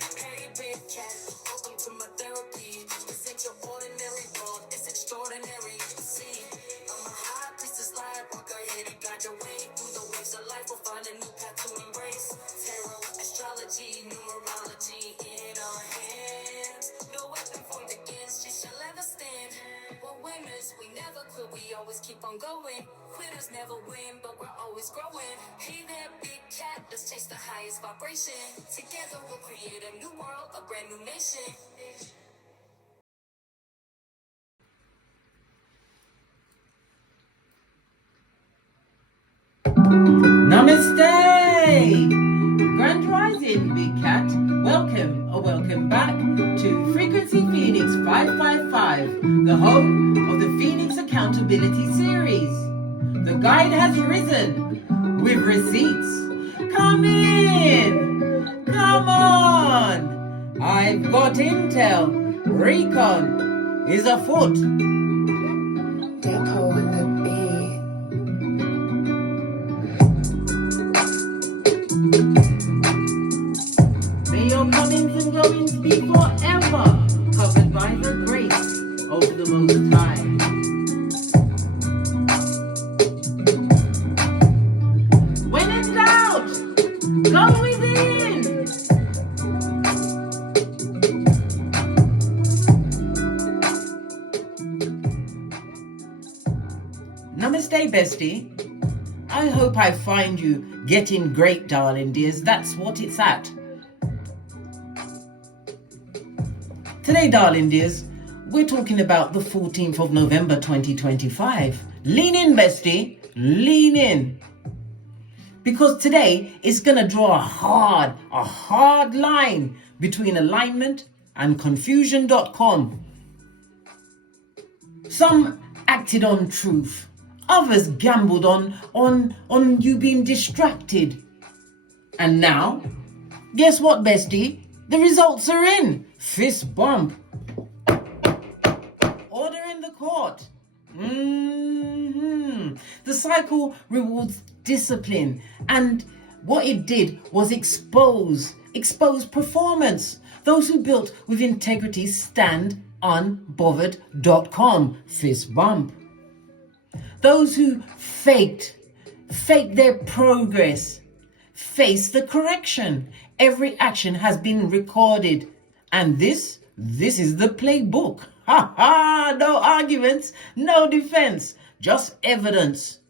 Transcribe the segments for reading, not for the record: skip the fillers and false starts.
Hey, big cat, welcome to my therapy. This ain't your ordinary world, it's extraordinary. See, I'm a high priestess, light walk ahead and guide your way through the waves of life. We'll find a new path to embrace. Tarot, astrology, numerology in our hands. No weapon formed against you shall ever stand. We're winners, we never quit, we always keep on going. Quitters never win, but we're always growing. Hey there, big cat, let's chase the highest vibration. Together we'll create a new world, a brand new nation. Namaste! Grand Rising, Big Cat. Welcome back to Frequency Phoenix 555, the home of the Phoenix Accountability Series. The guide has risen with receipts. Come in! Come on! I've got intel. Recon is afoot. Depot in the May your comings and goings be forever covered by the grace of the Most High. When in doubt, go within. Namaste, bestie. I hope I find you getting great, darling dears. That's what it's at. Today, darling dears, we're talking about the 14th of November 2025. Lean in, bestie. Lean in. Because today is going to draw a hard line between alignment and confusion.com. Some acted on truth. Others gambled on you being distracted. And now, guess what, bestie? The results are in. Fist bump. Order in the court. The cycle rewards discipline. And what it did was expose performance. Those who built with integrity stand unbothered.com. Fist bump. Those who faked their progress, face the correction. Every action has been recorded. And this is the playbook. Ha ha! No arguments, no defense, just evidence.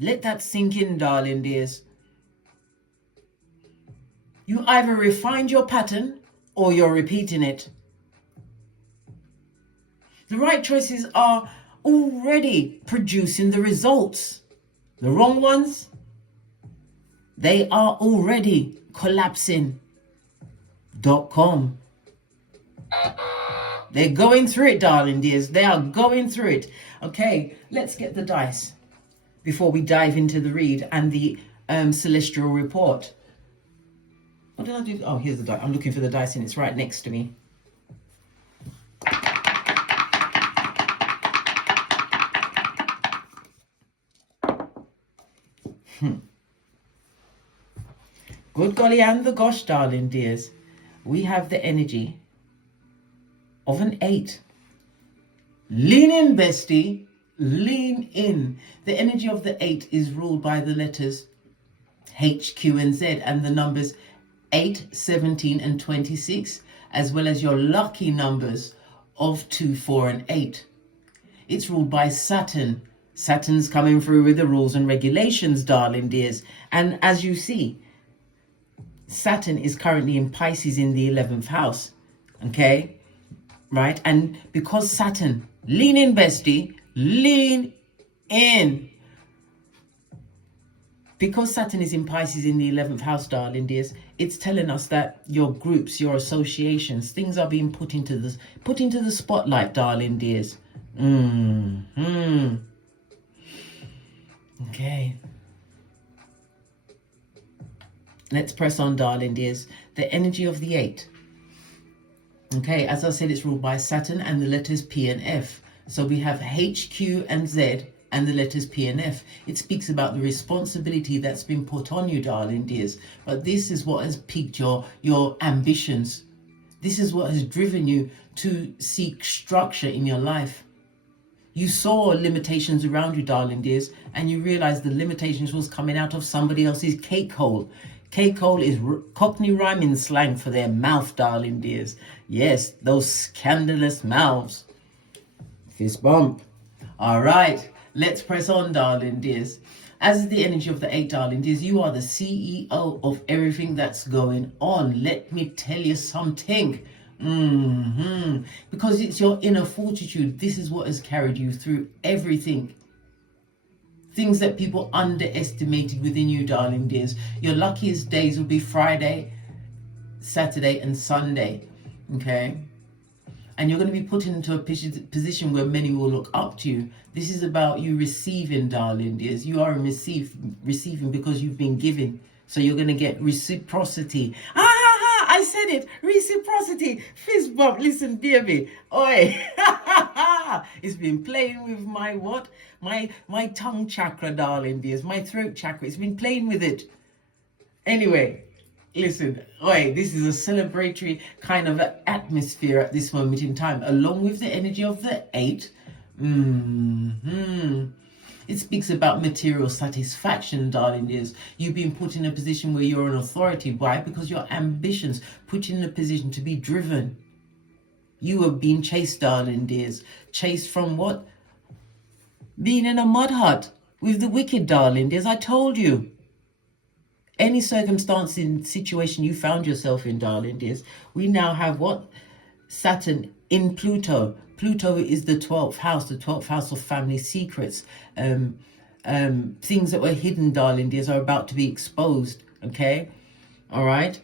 Let that sink in, darling dears. You either refined your pattern or you're repeating it. The right choices are already producing the results. The wrong ones, they are already collapsing. .com. They're going through it, darling dears. They are going through it. Okay, let's get the dice before we dive into the read and the celestial report. What did I do? Oh, here's the dice. I'm looking for the dice and it's right next to me. Good golly and the gosh, darling dears. We have the energy of an 8. Lean in, bestie. Lean in. The energy of the 8 is ruled by the letters H, Q, and Z, and the numbers 8, 17, and 26, as well as your lucky numbers of 2, 4, and 8. It's ruled by Saturn. Saturn's coming through with the rules and regulations, darling dears. And as you see, Saturn is currently in Pisces in the 11th house. Okay? Right? And because Saturn, lean in, bestie, lean in. Because Saturn is in Pisces in the 11th house, darling dears, it's telling us that your groups, your associations, things are being put into the spotlight, darling dears. Okay. Let's press on, darling dears. The energy of the 8. Okay, as I said, it's ruled by Saturn and the letters P and F. So we have H, Q, and Z and the letters P and F. It speaks about the responsibility that's been put on you, darling dears. But this is what has piqued your ambitions. This is what has driven you to seek structure in your life. You saw limitations around you, darling dears, and you realized the limitations was coming out of somebody else's cake hole. Cake hole is Cockney rhyming slang for their mouth, darling dears. Yes, those scandalous mouths. Fist bump. All right, let's press on, darling dears. As the energy of the 8, darling dears, you are the CEO of everything that's going on. Let me tell you something. Because it's your inner fortitude. This is what has carried you through everything. Things that people underestimated within you, darling dears. Your luckiest days will be Friday, Saturday, and Sunday. Okay? And you're going to be put into a position where many will look up to you. This is about you receiving, darling dears. You are receiving because you've been given. So you're going to get reciprocity. I said it. Reciprocity. Fist bump. Listen, baby. Oi. It's been playing with my what? My tongue chakra, darling dears. My throat chakra. It's been playing with it. Anyway. Listen, this is a celebratory kind of atmosphere at this moment in time, along with the energy of the 8. It speaks about material satisfaction, darling dears. You've been put in a position where you're an authority. Why? Because your ambitions put you in a position to be driven. You are being chased, darling dears. Chased from what? Being in a mud hut with the wicked, darling dears. I told you. Any circumstance and situation you found yourself in, darling dears, we now have what? Saturn in Pluto. Pluto is the 12th house of family secrets. Things that were hidden, darling dears, are about to be exposed. Okay? All right?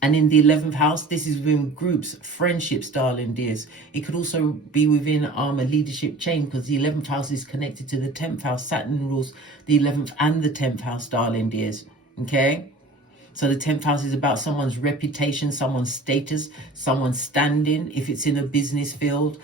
And in the 11th house, this is within groups, friendships, darling dears. It could also be within a leadership chain, because the 11th house is connected to the 10th house. Saturn rules the 11th and the 10th house, darling dears. Okay? So the 10th house is about someone's reputation, someone's status, someone's standing. If it's in a business field,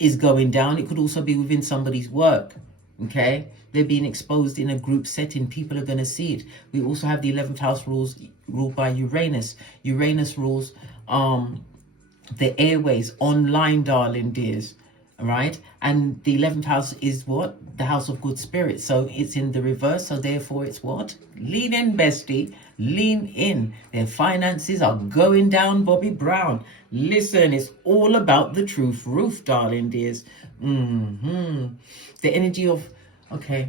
is going down. It could also be within somebody's work. Okay? They're being exposed in a group setting. People are going to see it. We also have the 11th house ruled by Uranus. Uranus rules the airways, online, darling dears. Right? And the 11th house is what? The house of good spirits. So it's in the reverse. So therefore it's what? Lean in, bestie. Lean in. Their finances are going down, Bobby Brown. Listen, it's all about the truth roof, darling dears. The energy of... Okay,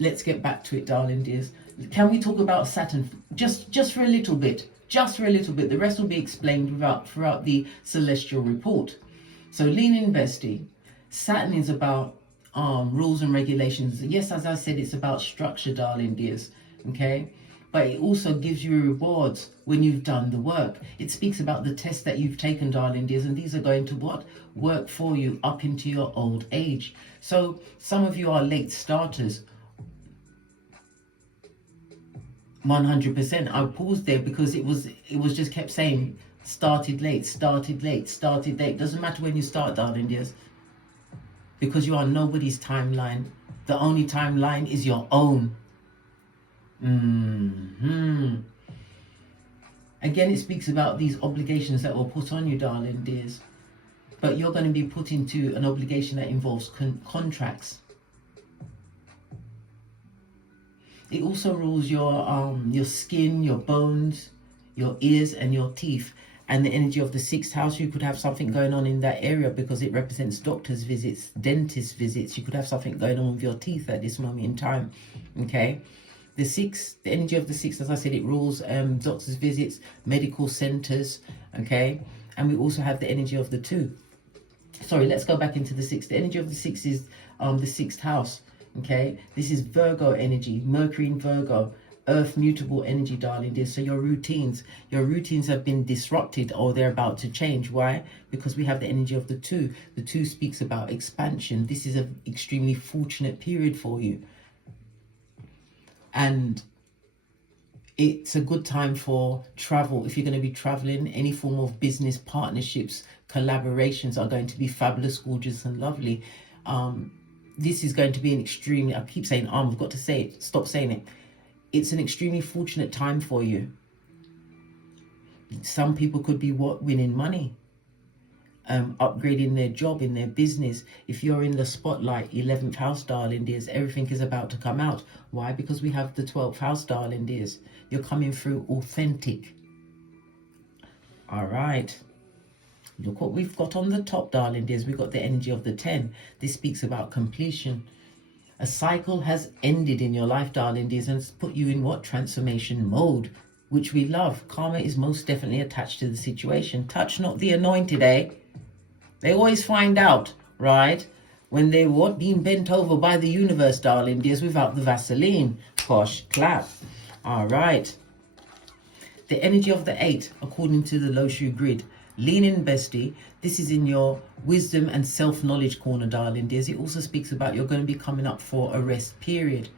let's get back to it, darling dears. Can we talk about Saturn just for a little bit? Just for a little bit. The rest will be explained throughout the celestial report. So lean in, bestie. Saturn is about rules and regulations. Yes, as I said, it's about structure, darling dears. Okay? But it also gives you rewards when you've done the work. It speaks about the tests that you've taken, darling dears. And these are going to what? Work for you up into your old age. So some of you are late starters. 100%. I paused there because it was just kept saying... Started late. Doesn't matter when you start, darling dears. Because you are nobody's timeline. The only timeline is your own. Again, it speaks about these obligations that were put on you, darling dears. But you're going to be put into an obligation that involves contracts. It also rules your skin, your bones, your ears, and your teeth. And the energy of the 6th house, you could have something going on in that area because it represents doctor's visits, dentist visits. You could have something going on with your teeth at this moment in time. Okay? The energy of the 6th, as I said, it rules doctor's visits, medical centers. Okay? And we also have the energy of the 2. Sorry, let's go back into the 6th. The energy of the 6th is the 6th house. Okay? This is Virgo energy, Mercury in Virgo. Earth mutable energy, darling dear. So your routines have been disrupted or they're about to change. Why? Because we have the energy of the 2. The 2 speaks about expansion. This is an extremely fortunate period for you. And it's a good time for travel. If you're going to be traveling, any form of business partnerships, collaborations are going to be fabulous, gorgeous and lovely. this is going to be an extremely, I keep saying I've got to say it, stop saying it. It's an extremely fortunate time for you. Some people could be winning money, upgrading their job, in their business. If you're in the spotlight, 11th house, darling dears, everything is about to come out. Why? Because we have the 12th house, darling dears. You're coming through authentic. All right. Look what we've got on the top, darling dears. We've got the energy of the 10. This speaks about completion. A cycle has ended in your life, darling dears, and it's put you in what? Transformation mode, which we love. Karma is most definitely attached to the situation. Touch not the anointed, eh? They always find out, right, when they're being bent over by the universe, darling dears, without the Vaseline. Posh clap. All right. The energy of the 8, according to the Loshu grid. Lean in, bestie. This is in your wisdom and self-knowledge corner, darling dears. It also speaks about you're going to be coming up for a rest period.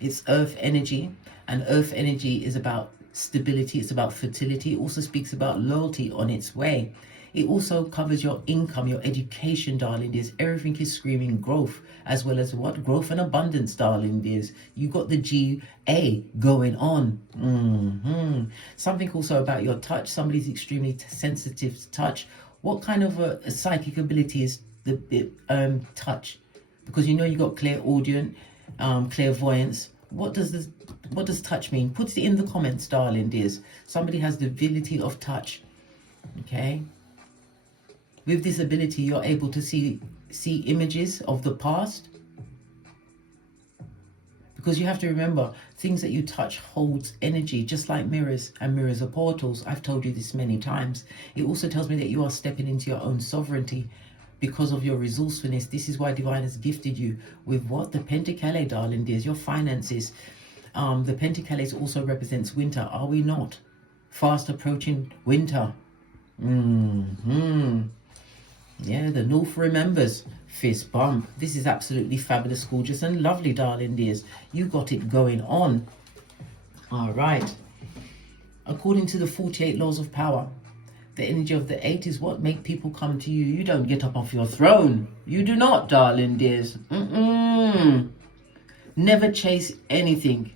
It's earth energy, and earth energy is about stability. It's about fertility. It also speaks about loyalty on its way. It also covers your income, your education, darling dears. Everything is screaming growth, as well as what? Growth and abundance, darling dears. You got the GA going on. Something also about your touch. Somebody's extremely sensitive to touch. What kind of a psychic ability is the touch? Because you know you got clairaudient, clairvoyance. What does touch mean? Put it in the comments, darling dears. Somebody has the ability of touch. Okay. With this ability, you're able to see images of the past. Because you have to remember, things that you touch holds energy, just like mirrors, and mirrors are portals. I've told you this many times. It also tells me that you are stepping into your own sovereignty because of your resourcefulness. This is why Divine has gifted you with what? The Pentacale, darling dears, your finances. The Pentacale also represents winter, are we not? Fast approaching winter. Yeah, the North remembers. Fist bump. This is absolutely fabulous, gorgeous, and lovely, darling dears. You got it going on. All right. According to the 48 laws of power, the energy of the 8 is what make people come to you. You don't get up off your throne. You do not, darling dears. Never chase anything.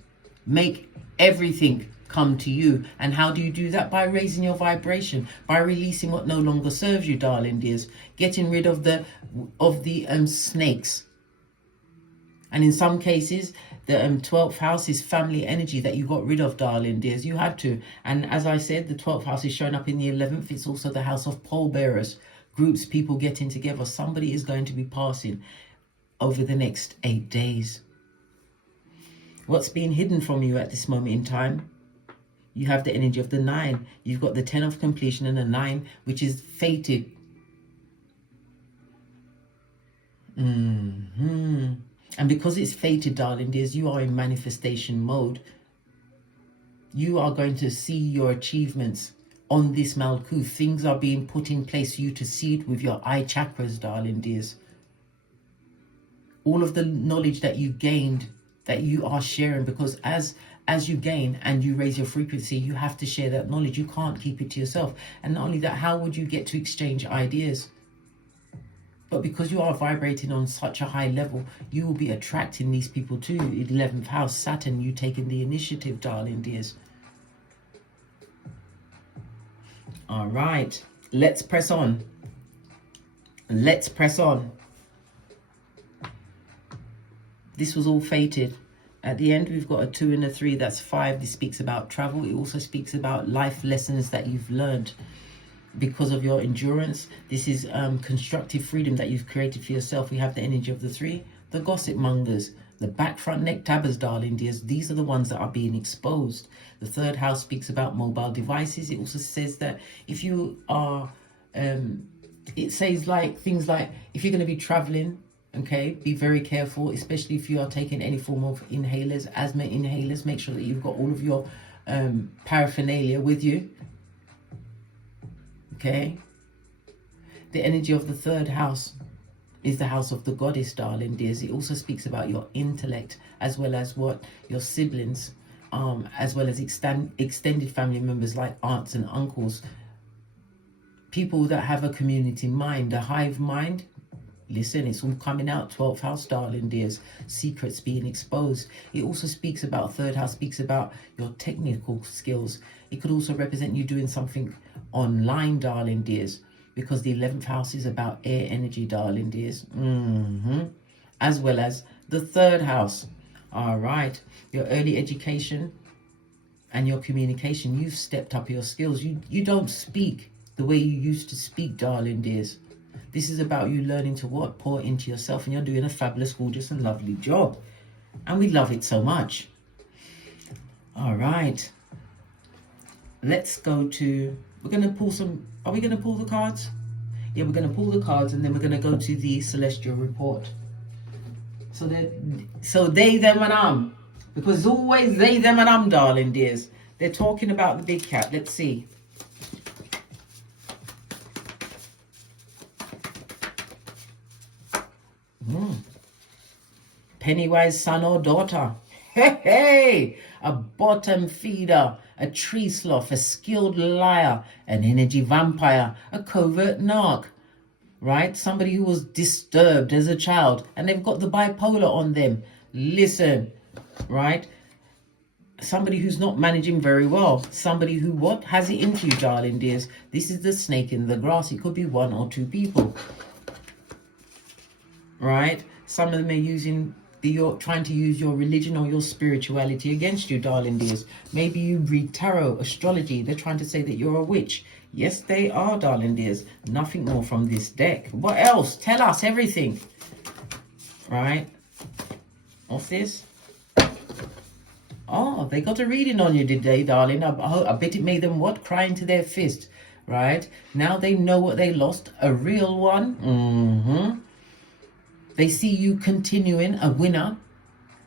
Make everything come to you. And how do you do that? By raising your vibration, by releasing what no longer serves you, darling dears, getting rid of the snakes. And in some cases, the 12th house is family energy that you got rid of, darling dears. You had to. And as I said, the 12th house is showing up in the 11th. It's also the house of pole bearers, groups, people getting together. Somebody is going to be passing over the next 8 days. What's being hidden from you at this moment in time? You have the energy of the 9. You've got the 10 of completion and a 9, which is fated. And because it's fated, darling dears, you are in manifestation mode. You are going to see your achievements on this Malkuth. Things are being put in place for you to see it with your eye chakras, darling dears. All of the knowledge that you gained, that you are sharing, because as you gain and you raise your frequency, you have to share that knowledge. You can't keep it to yourself. And not only that, how would you get to exchange ideas? But because you are vibrating on such a high level, you will be attracting these people to 11th house, Saturn, you taking the initiative, darling dears. All right, let's press on. Let's press on. This was all fated. At the end, we've got a 2 and a 3. That's 5. This speaks about travel. It also speaks about life lessons that you've learned because of your endurance. This is constructive freedom that you've created for yourself. We have the energy of the 3, the gossip mongers, the back front neck tabbers, darling dears. These are the ones that are being exposed. The 3rd house speaks about mobile devices. It also says that if you are, it says like things like if you're going to be traveling, okay, be very careful, especially if you are taking any form of inhalers, asthma inhalers. Make sure that you've got all of your paraphernalia with you. Okay. The energy of the 3rd house is the house of the goddess, darling dears. It also speaks about your intellect, as well as what your siblings, as well as extended family members like aunts and uncles. People that have a community mind, a hive mind. Listen, it's all coming out. 12th house, darling dears. Secrets being exposed. It also speaks about, third house speaks about your technical skills. It could also represent you doing something online, darling dears, because the 11th house is about air energy, darling dears. As well as the third house. All right. Your early education and your communication. You've stepped up your skills. You don't speak the way you used to speak, darling dears. This is about you learning to what? Pour into yourself, and you're doing a fabulous, gorgeous and lovely job. And we love it so much. All right. Let's go to, we're going to pull some, are we going to pull the cards? Yeah, we're going to pull the cards, and then we're going to go to the celestial report. So they, them and I'm. Because always they, them and I'm, darling dears. They're talking about the big cat. Let's see. Pennywise son or daughter. Hey, a bottom feeder, a tree sloth, a skilled liar, an energy vampire, a covert narc, right? Somebody who was disturbed as a child, and they've got the bipolar on them. Listen, right? Somebody who's not managing very well. Somebody who what? Has it into you, darling dears. This is the snake in the grass. It could be one or two people, right? Some of them are using you're trying to use your religion or your spirituality against you, darling dears. Maybe you read tarot, astrology. They're trying to say that you're a witch. Yes, they are, darling dears. Nothing more from this deck. What else? Tell us everything. Right? Off this. Oh, they got a reading on you, did they, darling? I bet it made them what? Crying to their fist. Right? Now they know what they lost. A real one. They see you continuing a winner.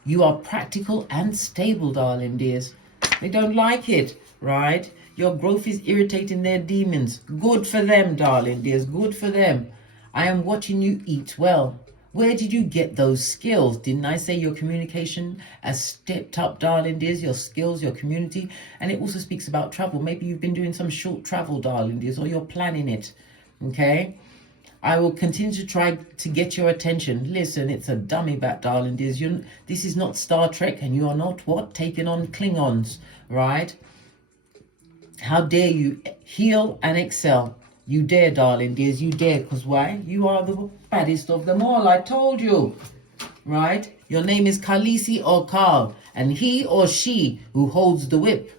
You are practical and stable, darling dears. They don't like it, right? Your growth is irritating their demons. Good for them, darling dears. Good for them. I am watching you eat well. Where did you get those skills? Didn't I say your communication has stepped up, darling dears? Your skills, your community. And it also speaks about travel. Maybe you've been doing some short travel, darling dears, or you're planning it. Okay? I will continue to try to get your attention. Listen, it's a dummy bat, darling dears. This is not Star Trek, and you are not what? Taking on Klingons, right? How dare you heal and excel? You dare, darling dears. You dare, because why? You are the baddest of them all, I told you, right? Your name is Khaleesi or Carl, and he or she who holds the whip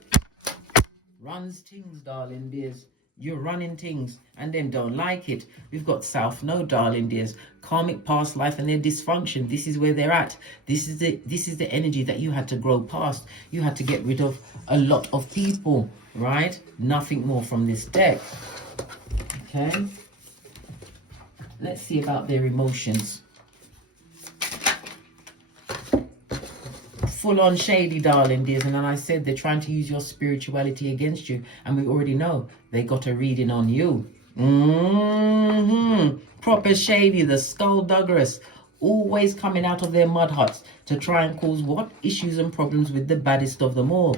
runs things, darling dears. You're running things and then don't like it. We've got South Node, darling dears. Karmic past life and their dysfunction. This is where they're at. This is the energy that you had to grow past. You had to get rid of a lot of people, right? Nothing more from this deck. Okay. Let's see about their emotions. Full on shady, darling dears. And then I said they're trying to use your spirituality against you, and we already know they got a reading on you. Proper shady, the skullduggerous, always coming out of their mud huts to try and cause what? Issues and problems with the baddest of them all.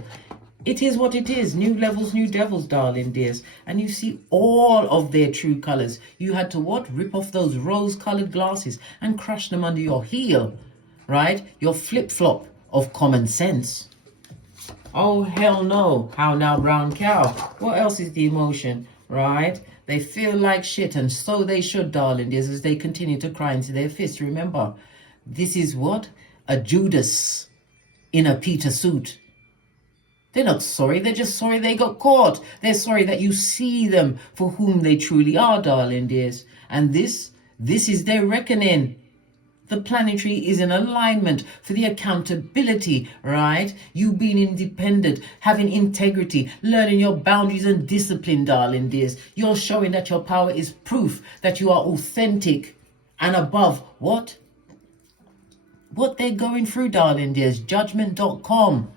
It is what it is. New levels, new devils, darling dears. And you see all of their true colors. You had to what? Rip off those rose-colored glasses and crush them under your heel, right? Your flip-flop of common sense. Oh, hell no. How now, brown cow? What else is the emotion, right? They feel like shit, and so they should, darling dears, as they continue to cry into their fists. Remember, this is what? A Judas in a Peter suit. They're not sorry. They're just sorry they got caught. They're sorry that you see them for whom they truly are, darling dears. And this is their reckoning. The planetary is in alignment for the accountability, right? You being independent, having integrity, learning your boundaries and discipline, darling dears. You're showing that your power is proof that you are authentic and above what? What they're going through, darling dears. Judgment.com.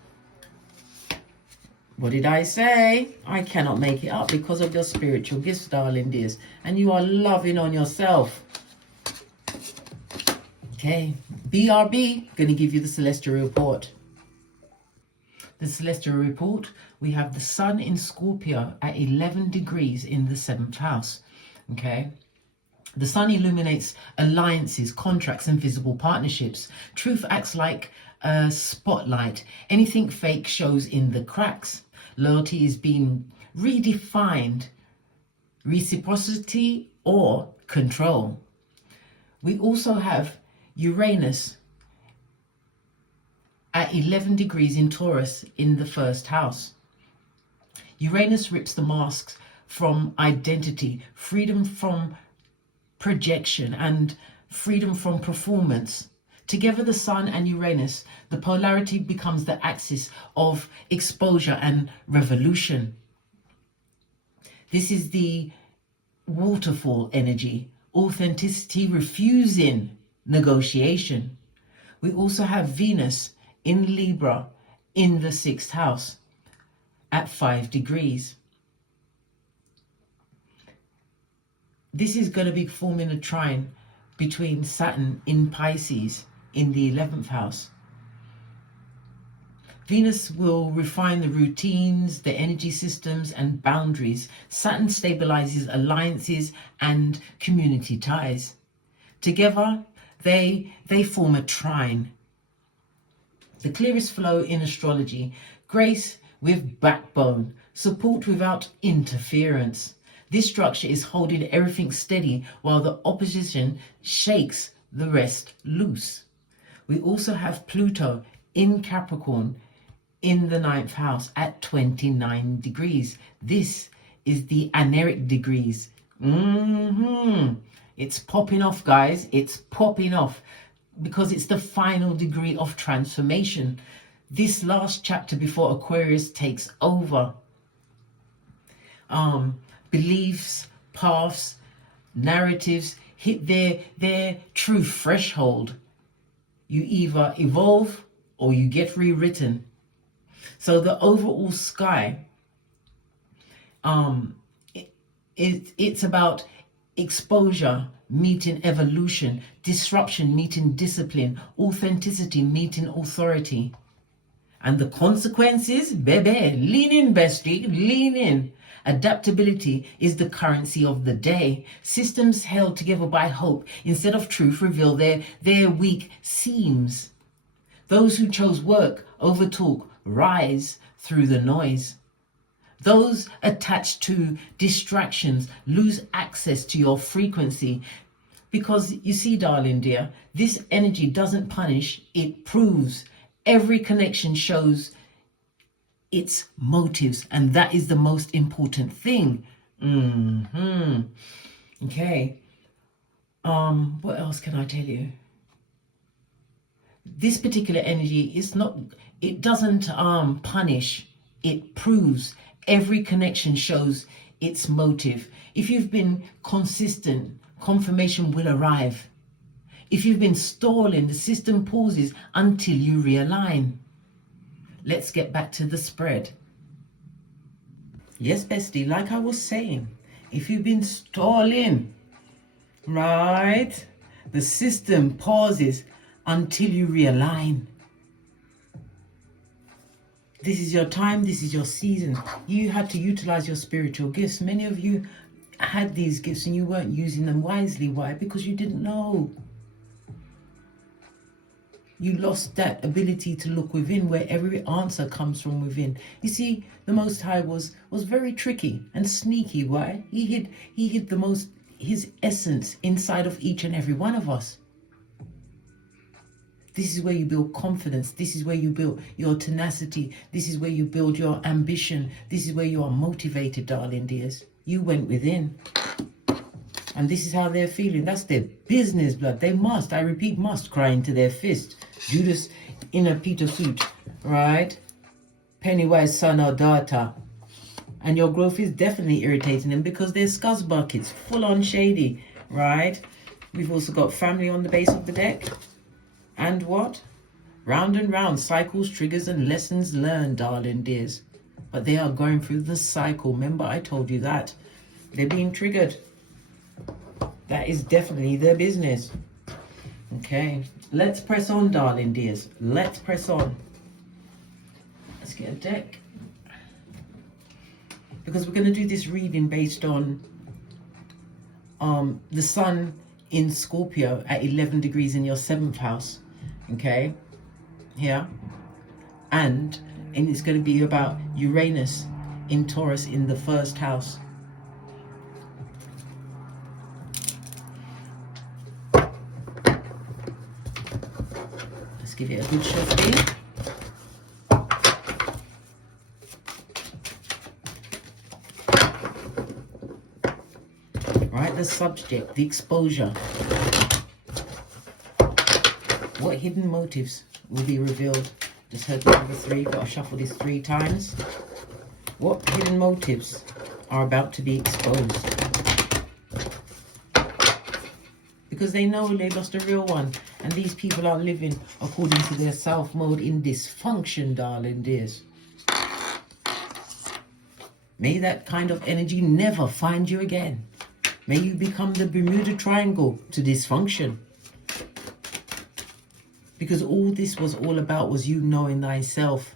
What did I say? I cannot make it up because of your spiritual gifts, darling dears. And you are loving on yourself. Okay, BRB, going to give you the celestial report. The celestial report, we have the sun in Scorpio at 11 degrees in the 7th house. Okay, The sun illuminates alliances, contracts, and visible partnerships. Truth acts like a spotlight. Anything fake shows in the cracks. Loyalty is being redefined. Reciprocity or control. We also have Uranus at 11 degrees in Taurus in the first house. Uranus rips the masks from identity, freedom from projection, and freedom from performance. Together, the sun and Uranus, the polarity becomes the axis of exposure and revolution. This is the waterfall energy, authenticity refusing negotiation. We also have Venus in Libra in the 6th house at 5 degrees. This is going to be forming a trine between Saturn in Pisces in the 11th house. Venus will refine the routines, the energy systems, and boundaries. Saturn stabilizes alliances and community ties. Together, they form a trine. The clearest flow in astrology, grace with backbone, support without interference. This structure is holding everything steady while the opposition shakes the rest loose. We also have Pluto in Capricorn in the 9th house at 29 degrees. This is the aneric degrees. It's popping off, guys. It's popping off because it's the final degree of transformation. This last chapter before Aquarius takes over. Beliefs, paths, narratives hit their true threshold. You either evolve or you get rewritten. So the overall sky, it's about exposure meeting evolution, disruption meeting discipline, authenticity meeting authority. And the consequences, baby, lean in, bestie, lean in. Adaptability is the currency of the day. Systems held together by hope instead of truth reveal their weak seams. Those who chose work over talk rise through the noise. Those attached to distractions lose access to your frequency. Because you see, darling dear, this energy doesn't punish, it proves. Every connection shows its motives, and that is the most important thing. Okay. What else can I tell you? This particular energy is not, it doesn't punish, it proves. Every connection shows its motive. If you've been consistent, confirmation will arrive. If you've been stalling, the system pauses until you realign. Let's get back to the spread. Yes, bestie, like I was saying, if you've been stalling, right, the system pauses until you realign. This is your time, this is your season. You had to utilize your spiritual gifts. Many of you had these gifts and you weren't using them wisely. Why? Because you didn't know. You lost that ability to look within, where every answer comes from within. You see, the Most High was very tricky and sneaky. Why? He hid his essence inside of each and every one of us. This is where you build confidence. This is where you build your tenacity. This is where you build your ambition. This is where you are motivated, darling dears. You went within. And this is how they're feeling. That's their business, blood. They must, I repeat, must cry into their fist. Judas in a Peter suit, right? Pennywise son or daughter. And your growth is definitely irritating them because they're scuzz buckets, full on shady, right? We've also got family on the base of the deck. And what? Round and round, cycles, triggers, and lessons learned, darling dears. But they are going through the cycle. Remember, I told you that. They're being triggered. That is definitely their business. Okay, let's press on, darling dears. Let's press on. Let's get a deck. Because we're going to do this reading based on the sun in Scorpio at 11 degrees in your 7th house, okay, here, and it's going to be about Uranus in Taurus in the 1st house. Let's give it a good shuffle. Right, the subject, the exposure. What hidden motives will be revealed? Just heard the number 3, got to shuffle this 3 times. What hidden motives are about to be exposed? Because they know they lost a real one. And these people are living according to their self mode in dysfunction, darling dears. May that kind of energy never find you again. May you become the Bermuda Triangle to dysfunction. Because all this was all about was you knowing thyself.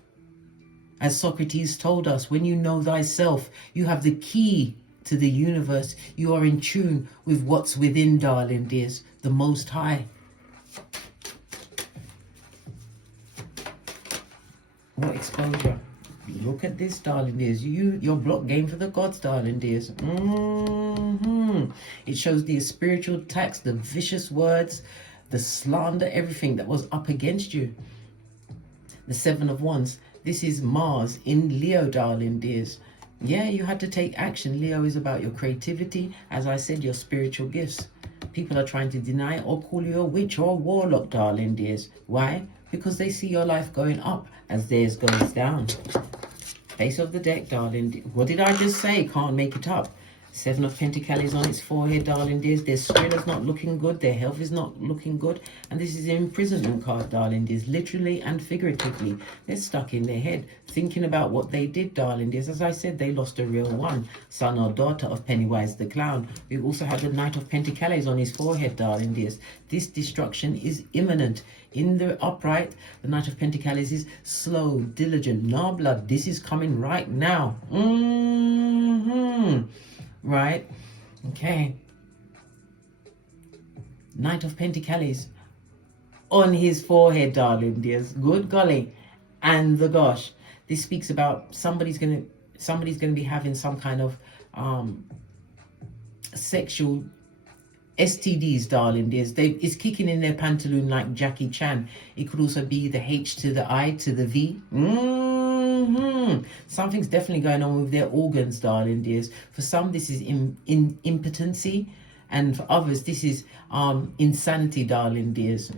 As Socrates told us, when you know thyself, you have the key to the universe. You are in tune with what's within, darling dears, the Most High. What exposure? Look at this, darling dears. Your block game for the gods, darling dears. It shows the spiritual attacks, the vicious words, the slander, everything that was up against you. The 7 of Wands. This is Mars in Leo, darling dears. Yeah, you had to take action. Leo is about your creativity. As I said, your spiritual gifts. People are trying to deny it or call you a witch or a warlock, darling dears. Why? Because they see your life going up as theirs goes down. Face of the deck, darling. What did I just say? Can't make it up. 7 of Pentacles on its forehead, darling dears. Their spirit is not looking good. Their health is not looking good. And this is an imprisonment card, darling dears. Literally and figuratively. They're stuck in their head, thinking about what they did, darling dears. As I said, they lost a real one. Son or daughter of Pennywise the Clown. We also have the Knight of Pentacles on his forehead, darling dears. This destruction is imminent. In the upright, the Knight of Pentacles is slow, diligent, no blood. This is coming right now. Right? Okay. Knight of Pentacles on his forehead, darling dears. Good golly. And the gosh. This speaks about somebody's gonna be having some kind of sexual STDs, darling dears. It's kicking in their pantaloon like Jackie Chan. It could also be the H to the I to the V. Something's definitely going on with their organs, darling dears. For some, this is impotency, and for others, this is insanity, darling dears.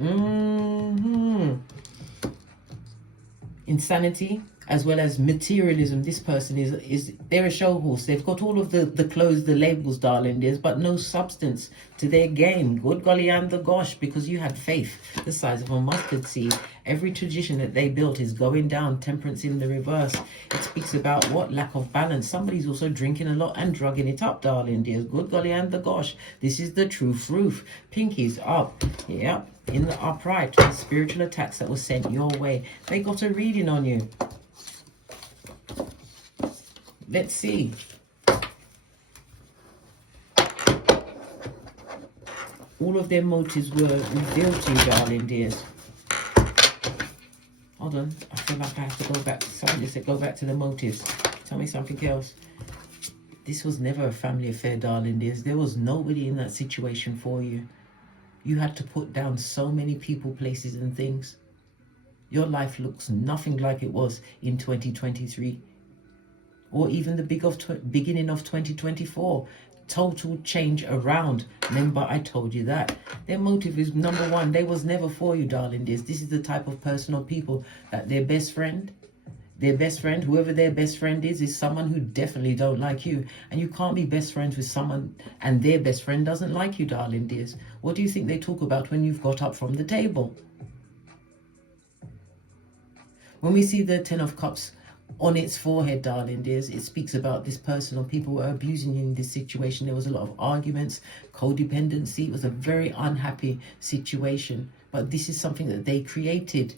Insanity, as well as materialism. This person is they're a show horse. They've got all of the clothes, the labels, darling dears, but no substance to their game. Good golly and the gosh, because you had faith the size of a mustard seed. Every tradition that they built is going down. Temperance in the reverse. It speaks about what? Lack of balance. Somebody's also drinking a lot and drugging it up, darling dears. Good golly and the gosh. This is the truth roof. Pinkies up. Yep. In the upright. The spiritual attacks that were sent your way. They got a reading on you. Let's see. All of their motives were revealed to you, darling dears. Hold on. I feel like I have to go back. Somebody said go back to the motives. Tell me something else. This was never a family affair, darling dears. There was nobody in that situation for you. You had to put down so many people, places and things. Your life looks nothing like it was in 2023. Or even the beginning of 2024. Total change around. Remember, I told you that. Their motive is number one. They was never for you, darling dears. This is the type of person or people that their best friend, whoever their best friend is someone who definitely don't like you. And you can't be best friends with someone and their best friend doesn't like you, darling dears. What do you think they talk about when you've got up from the table? When we see the 10 of Cups on its forehead, darling dears, it speaks about this person or people were abusing you in this situation. There was a lot of arguments, codependency. It was a very unhappy situation. But this is something that they created.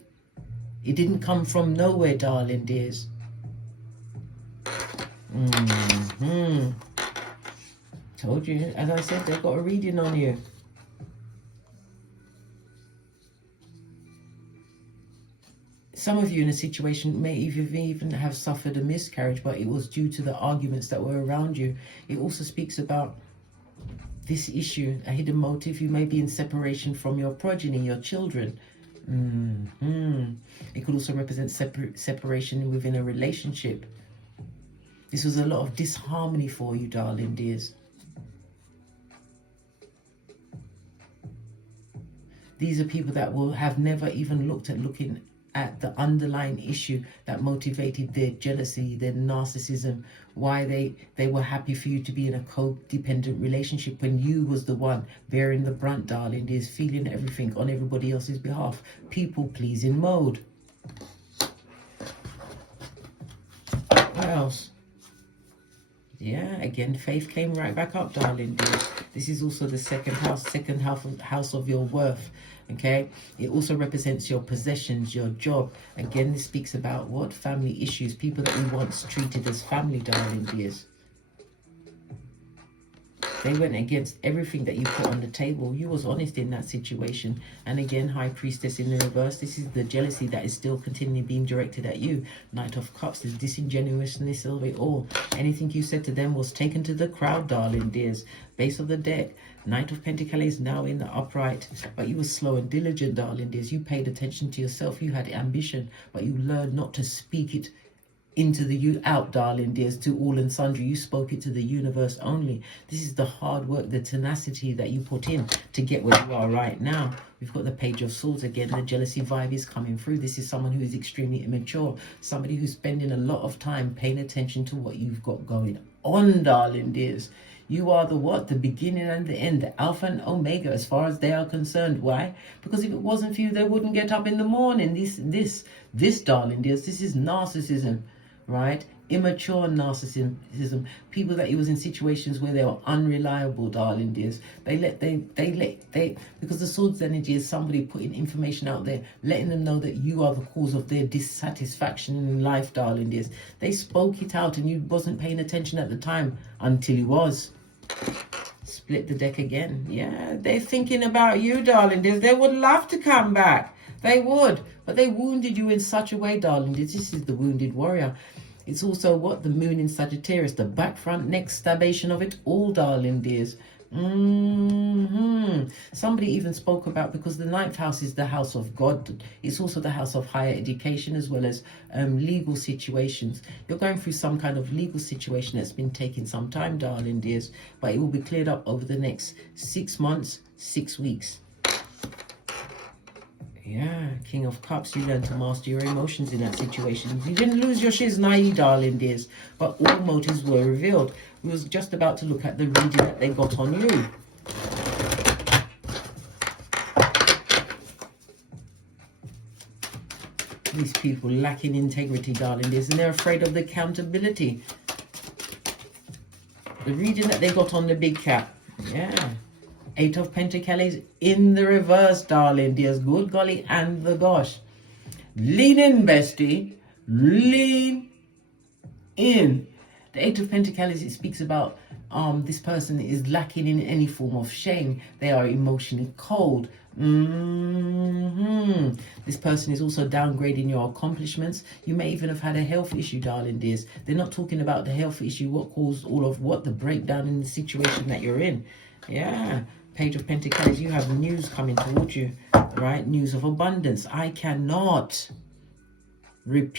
It didn't come from nowhere, darling dears. Told you, as I said, they've got a reading on you. Some of you in a situation may even have suffered a miscarriage, but it was due to the arguments that were around you. It also speaks about this issue, a hidden motive. You may be in separation from your progeny, your children. It could also represent separation within a relationship. This was a lot of disharmony for you, darling dears. These are people that will have never even looking at the underlying issue that motivated their jealousy, their narcissism, why they were happy for you to be in a codependent relationship when you was the one bearing the brunt, darling dears, feeling everything on everybody else's behalf. People-pleasing mode. What else? Yeah, again, faith came right back up, darling dears. This is also the second house of your worth. Okay, it also represents your possessions, your job. Again, this speaks about what? Family issues, people that we once treated as family, darling dears. They went against everything that you put on the table. You was honest in that situation. And again, High Priestess in the reverse. This is the jealousy that is still continually being directed at you. Knight of Cups, the disingenuousness of it all. Anything you said to them was taken to the crowd, darling dears. Base of the deck. Knight of Pentacles is now in the upright. But you were slow and diligent, darling dears. You paid attention to yourself. You had ambition. But you learned not to speak it into the out, darling dears, to all and sundry. You spoke it to the universe only. This is the hard work, the tenacity that you put in to get where you are right now. We've got the Page of Swords again. The jealousy vibe is coming through. This is someone who is extremely immature, somebody who's spending a lot of time paying attention to what you've got going on, darling dears. You are the what? The beginning and the end, the Alpha and Omega as far as they are concerned. Why? Because if it wasn't for you, they wouldn't get up in the morning. This, darling dears, this is narcissism. Right? Immature narcissism. People that he was in situations where they were unreliable, darling dears. Because the Swords energy is somebody putting information out there, letting them know that you are the cause of their dissatisfaction in life, darling dears. They spoke it out and you wasn't paying attention at the time until you was. Split the deck again. Yeah, they're thinking about you, darling dears. They would love to come back. They would, but they wounded you in such a way, darling. This is the wounded warrior. It's also what? The moon in Sagittarius, the back, front, neck stabation of it all, darling dears. Somebody even spoke about, because the 9th house is the house of God. It's also the house of higher education as well as legal situations. You're going through some kind of legal situation that's been taking some time, darling dears, but it will be cleared up over the next 6 months, 6 weeks. Yeah, King of Cups, you learn to master your emotions in that situation. You didn't lose your shiznai, darling dears, but all motives were revealed. We was just about to look at the reading that they got on you. These people lacking integrity, darling dears, and they're afraid of the accountability. The reading that they got on the big cat. Yeah. 8 of Pentacles in the reverse, darling dears. Good golly and the gosh. Lean in, bestie. Lean in. The 8 of Pentacles, it speaks about this person is lacking in any form of shame. They are emotionally cold. This person is also downgrading your accomplishments. You may even have had a health issue, darling dears. They're not talking about the health issue, what caused all of what? The breakdown in the situation that you're in. Yeah. Page of Pentacles, you have news coming towards you, right? News of abundance. I cannot make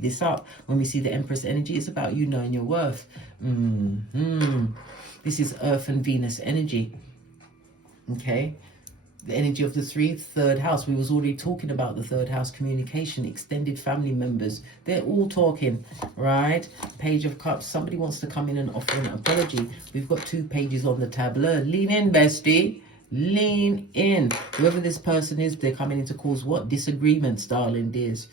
this up. When we see the Empress energy, it's about you knowing your worth. This is Earth and Venus energy. Okay. The energy of the third house. We was already talking about the third house, communication, extended family members. They're all talking, right? Page of Cups. Somebody wants to come in and offer an apology. We've got 2 pages on the tableau. Lean in, bestie. Lean in. Whoever this person is, they're coming in to cause what? Disagreements, darling dears.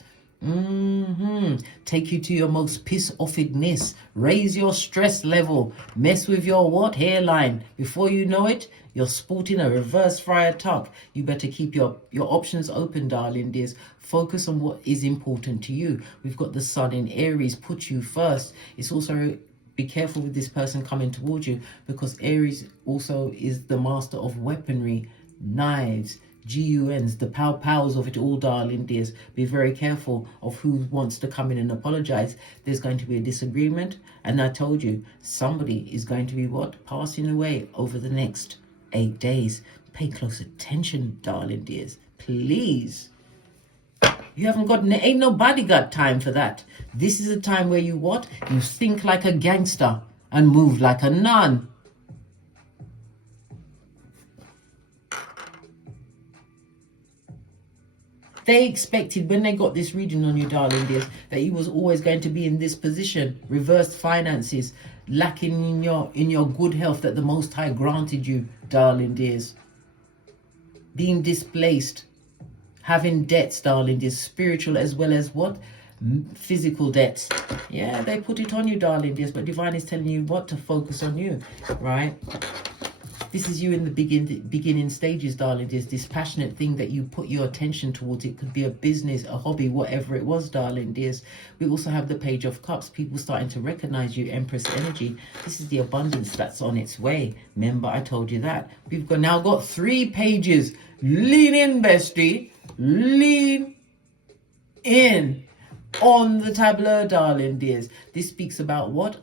Take you to your most piss-offedness. Raise your stress level. Mess with your what? Hairline. Before you know it, you're sporting a reverse friar tuck. You better keep your options open, darling dears. Focus on what is important to you. We've got the sun in Aries. Put you first. It's also Be careful with this person coming towards you, because Aries also is the master of weaponry, knives, guns, the powers of it all, darling dears. Be very careful of who wants to come in and apologize. There's going to be a disagreement, and I told you, somebody is going to be passing away over the next 8 days. Pay close attention, darling dears, please. You ain't nobody got time for that. This is a time where you You think like a gangster and move like a nun. They expected, when they got this reading on you, darling dears, that you was always going to be in this position, reversed finances, lacking in your good health that the Most High granted you, darling dears. Being displaced, having debts, darling dears, spiritual as well as physical debts. Yeah, they put it on you, darling dears, but Divine is telling you to focus on you, right? This is you in the beginning stages, darling dears. This passionate thing that you put your attention towards. It could be a business, a hobby, whatever it was, darling dears. We also have the Page of Cups. People starting to recognize you, Empress energy. This is the abundance that's on its way. Remember, I told you that. We've now got 3 pages. Lean in, bestie. Lean in on the tableau, darling dears. This speaks about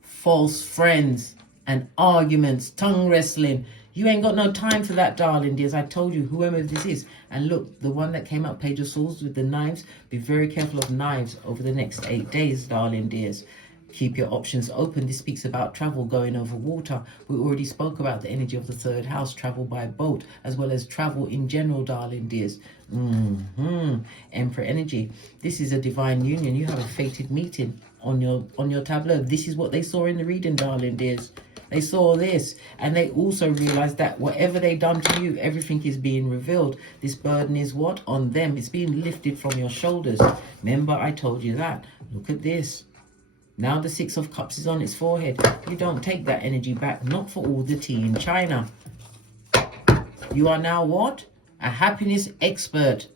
false friends and arguments, tongue wrestling. You ain't got no time for that, darling dears. I told you, whoever this is. And look, the one that came up, Page of Swords with the knives. Be very careful of knives over the next 8 days, darling dears. Keep your options open. This speaks about travel, going over water. We already spoke about the energy of the 3rd house, travel by boat, as well as travel in general, darling dears. Emperor energy. This is a divine union. You have a fated meeting on your tableau. This is what they saw in the reading, darling dears. They saw this, and they also realized that whatever they done to you, everything is being revealed. This burden is on them. It's being lifted from your shoulders. Remember, I told you that. Look at this. Now the 6 of Cups is on its forehead. You don't take that energy back, not for all the tea in China. You are now a happiness expert.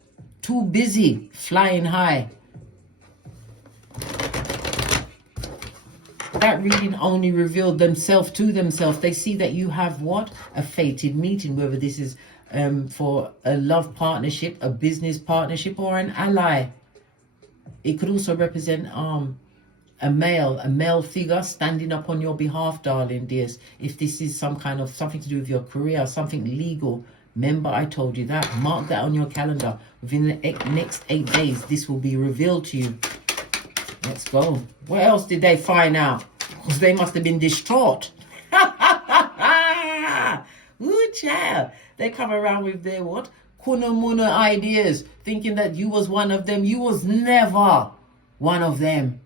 Too busy flying high. That reading only revealed themselves to themselves. They see that you have a fated meeting, whether this is for a love partnership, a business partnership, or an ally. It could also represent a male figure standing up on your behalf, darling dears. If this is something to do with your career, something legal, remember I told you that. Mark that on your calendar. Within the next 8 days, this will be revealed to you. Let's go. What else did they find out? Because they must have been distraught. Ooh, child. They come around with their Kunamuna ideas, thinking that you was one of them. You was never one of them.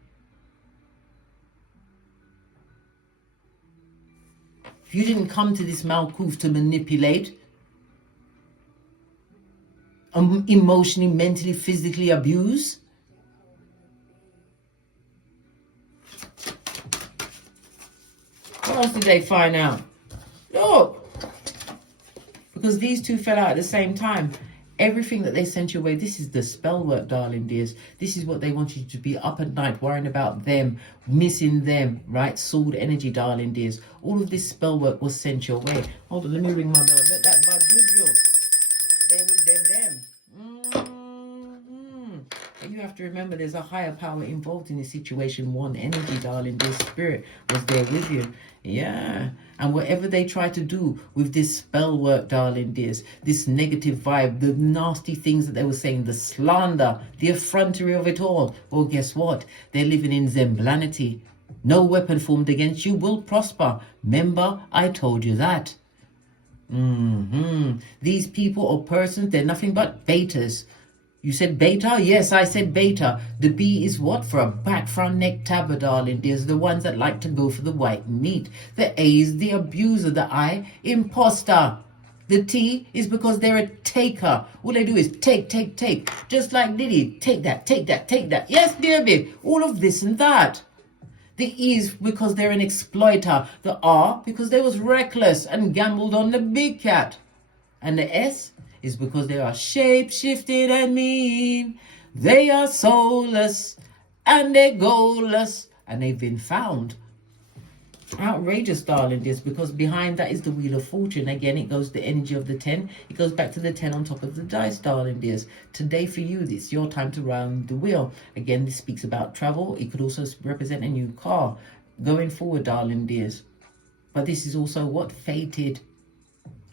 You didn't come to this Malkuth to manipulate, emotionally, mentally, physically abuse. What else did they find out? Look, because these two fell out at the same time. Everything that they sent your way, this is the spell work, darling dears. This is what they wanted you to be up at night, worrying about them, missing them, right? Sword energy, darling dears. All of this spell work was sent your way. Hold on, let me ring my bell. Let that bud you. They with them. And you have to remember there's a higher power involved in this situation. One energy, darling dear. Spirit was there with you. Yeah. And whatever they try to do with this spell work, darling dears, this negative vibe, the nasty things that they were saying, the slander, the effrontery of it all, well, guess what? They're living in Zemblanity. No weapon formed against you will prosper. Remember, I told you that. These people or persons, they're nothing but betas. You said beta? Yes, I said beta. The B is for a back, front, neck, tabber, darling. There's the ones that like to go for the white meat. The A is the abuser. The I, imposter. The T is because they're a taker. All they do is take. Just like Diddy. Take that. Yes, baby. All of this and that. The E is because they're an exploiter. The R, because they was reckless and gambled on the big cat. And the S is because they are shape-shifted and mean. They are soulless and they're goalless, and they've been found Outrageous, darling, this, because behind that is the Wheel of Fortune. Again, it goes the energy of the 10. It goes back to the 10 on top of the dice, darling dears. Today for you, it's your time to round the wheel. Again, this speaks about travel. It could also represent a new car going forward, darling dears. But this is also what? Fated.